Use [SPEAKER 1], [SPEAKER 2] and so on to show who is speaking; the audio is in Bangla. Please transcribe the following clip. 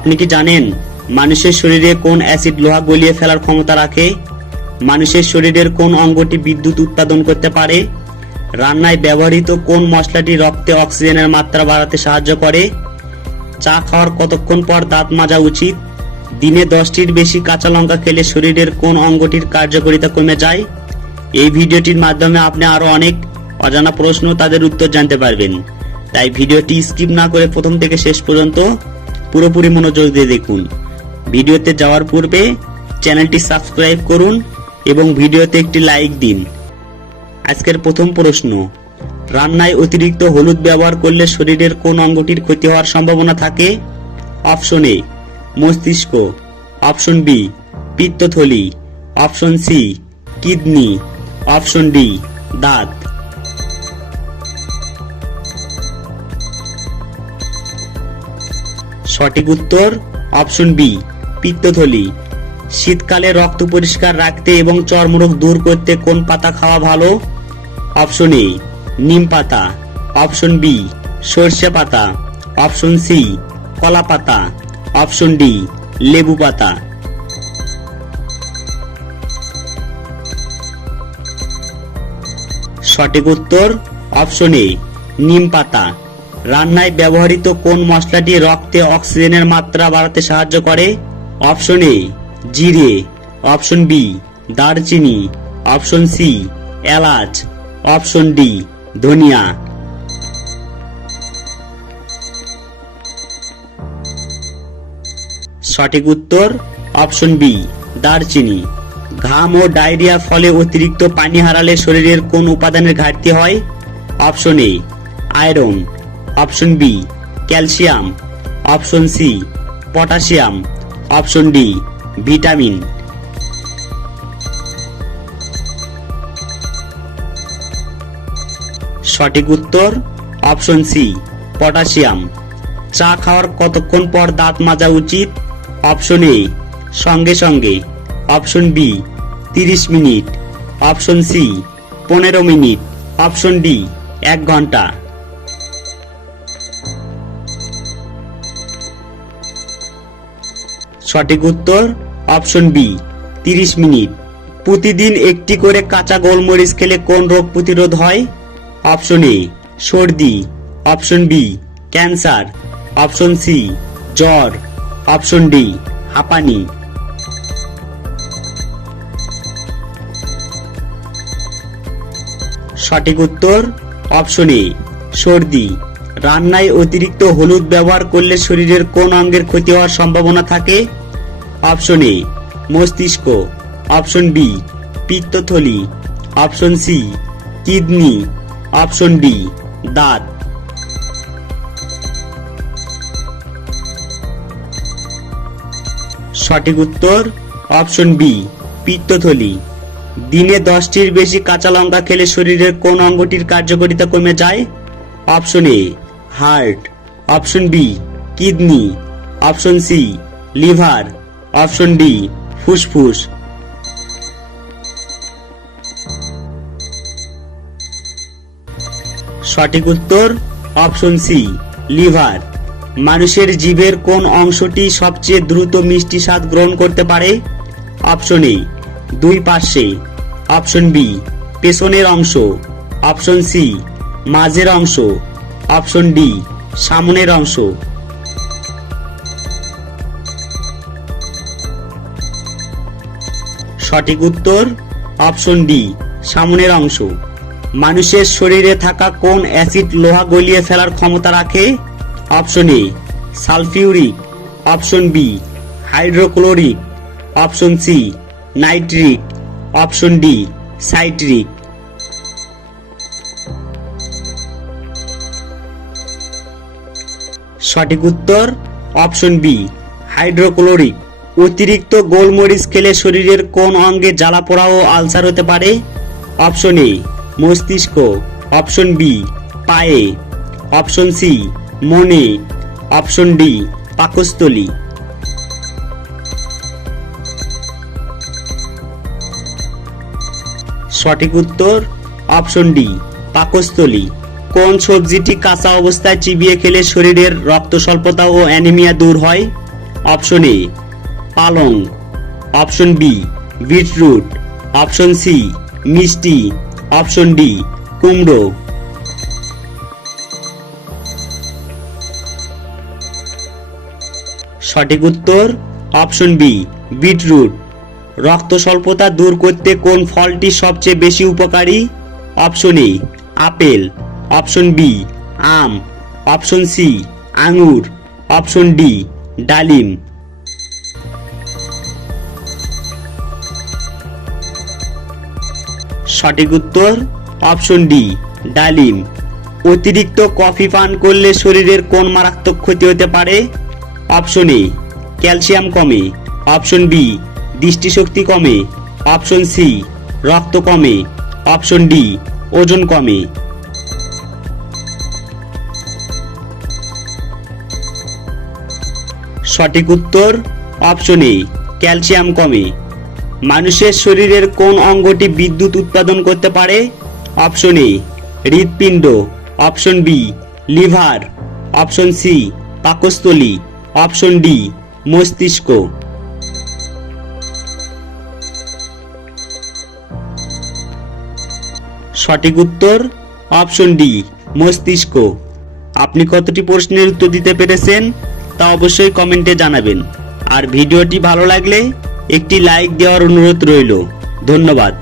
[SPEAKER 1] আপনি কি জানেন মানুষের শরীরে কোন অ্যাসিড লোহা গলিয়ে ফেলার ক্ষমতা রাখে? মানুষের শরীরের কোন অঙ্গটি বিদ্যুৎ উৎপাদন করতে পারে? রান্নায় ব্যবহৃত কোন মশলাটি রক্তে অক্সিজেনের মাত্রা বাড়াতে সাহায্য করে? চা খাওয়ার কতক্ষণ পর দাঁত মাজা উচিত? দিনে দশটির বেশি কাঁচা লঙ্কা খেলে শরীরের কোন অঙ্গটির কার্যকারিতা কমে যায়? এই ভিডিওটির মাধ্যমে আপনি আরও অনেক অজানা প্রশ্ন তাদের উত্তর জানতে পারবেন। তাই ভিডিওটি স্কিপ না করে প্রথম থেকে শেষ পর্যন্ত পুরোপুরি মনোযোগ দিয়ে দেখুন। ভিডিওতে যাওয়ার পূর্বে চ্যানেলটি সাবস্ক্রাইব করুন এবং ভিডিওতে একটি লাইক দিন। আজকের প্রথম প্রশ্ন, রান্নায় অতিরিক্ত হলুদ ব্যবহার করলে শরীরের কোন অঙ্গটির ক্ষতি হওয়ার সম্ভাবনা থাকে? অপশন এ, মস্তিষ্ক। Option B, পিত্তথলি। Option C, kidney. Option D, দাঁত। সঠিক উত্তর, অপশন বি, পিত্তথলি। শীতকালে রক্ত পরিষ্কার রাখতে এবং চর্মরোগ দূর করতে কোন পাতা খাওয়া ভালো? অপশন এ, নিম পাতা। অপশন বি, সর্ষে পাতা। অপশন সি, কলা পাতা। অপশন ডি, লেবু পাতা। সঠিক উত্তর, অপশন এ, নিম পাতা। রান্নায় ব্যবহৃত কোন মশলাটি রক্তে অক্সিজেনের মাত্রা বাড়াতে সাহায্য করে? অপশন এ, জিরে। অপশন বি, দারচিনি। অপশন সি, এলাচ। অপশন ডি, ধনিয়া। সঠিক উত্তর, অপশন বি, দারচিনি। ঘাম ও ডায়রিয়া ফলে অতিরিক্ত পানি হারালে শরীরের কোন উপাদানের ঘাটতি হয়? Option A, iron. Option B, calcium. Option C, potassium. Option D, vitamin. সঠিক উত্তর, অপশন সি, পটাশিয়াম। চা খাওয়ার কতক্ষণ পর দাঁত মাজা উচিত? অপশন এ, সঙ্গে সঙ্গে। অপশন বি, তিরিশ মিনিট। অপশন সি, পনেরো মিনিট। অপশন ডি, এক ঘণ্টা। সঠিক উত্তর অপশন বি তিরিশ মিনিট। প্রতিদিন একটি করে কাঁচা গোলমরিচ খেলে কোন রোগ প্রতিরোধ হয়? অপশন এ সর্দি। Option B cancer. Option C জ্বর। অপশন ডি হাঁপানি। সঠিক উত্তর অপশন এ সর্দি। রান্নায় অতিরিক্ত হলুদ ব্যবহার করলে শরীরের কোন অঙ্গের ক্ষতি হওয়ার সম্ভাবনা থাকে? অপশন এ, মস্তিষ্ক। Option B, পিত্তথলি। Option C, kidney. Option D, দাঁত। সঠিক উত্তর, অপশন বি, পিত্তথলি। দিনে দশটির বেশি কাঁচা লঙ্কা খেলে শরীরের কোন অঙ্গটির কার্যকারিতা কমে যায়? Option A, heart. Option B, kidney. Option C, liver. Option D ফুসফুস সঠিক উত্তর অপশন সি লিভার মানুষের জীবের কোন অংশটি সবচেয়ে দ্রুত মিষ্টি স্বাদ গ্রহণ করতে পারে? অপশন এ দুই পাশে অপশন বি পেছনের অংশ। অপশন সি মাঝের অংশ। অপশন ডি সামনের অংশ। সঠিক উত্তর? অপশন ডি, সামনের অংশ। মানুষের শরীরে থাকা কোন অ্যাসিড লোহা গলিয়ে ফেলার ক্ষমতা রাখে? Option A, sulphuric. Option B, hydrochloric. Option C, nitric. Option D, citric. সঠিক উত্তর? Option B, hydrochloric. অতিরিক্ত গোলমরিচ খেলে শরীরের কোন অঙ্গে জ্বালা পোড়া ও আলসার হতে পারে? অপশন এ, মস্তিষ্ক। অপশন বি, পায়ে। অপশন সি, মনে। অপশন ডি, পাকস্থলী। সঠিক উত্তর, অপশন ডি, পাকস্থলী। কোন সবজিটি কাঁচা অবস্থায় চিবিয়ে খেলে শরীরের রক্ত স্বল্পতা ও অ্যানিমিয়া দূর হয়? অপশন এ পালং option B beetroot option C মিষ্টি অপশন ডি কুমড়ো। সঠিক উত্তর অপশন বি বিটরুট রক্ত স্বল্পতা দূর করতে কোন ফলটি সবচেয়ে বেশি উপকারী? Option A apple. Option B um. Option C আঙুর। অপশন ডি ডালিম। সঠিক উত্তর অপশন ডি ডালিম। অতিরিক্ত কফি পান করলে শরীরের কোন মারাত্মক ক্ষতি হতে পারে? অপশন এ ক্যালসিয়াম কমে। অপশন বি দৃষ্টিশক্তি কমে। অপশন সি রক্ত কমে। অপশন ডি ওজন কমে। সঠিক উত্তর অপশন এ ক্যালসিয়াম কমে। মানুষের শরীরের কোন অঙ্গটি বিদ্যুৎ উৎপাদন করতে পারে? অপশন এ, হৃৎপিণ্ড। Option B, liver. Option C, পাকস্থলী। অপশন ডি, মস্তিষ্ক। সঠিক উত্তর? অপশন ডি, মস্তিষ্ক। আপনি কতটি প্রশ্নের উত্তর দিতে পেরেছেন তা অবশ্যই কমেন্টে জানাবেন। আর ভিডিওটি ভালো লাগলে একটি লাইক দেওয়ার অনুরোধ রইল ধন্যবাদ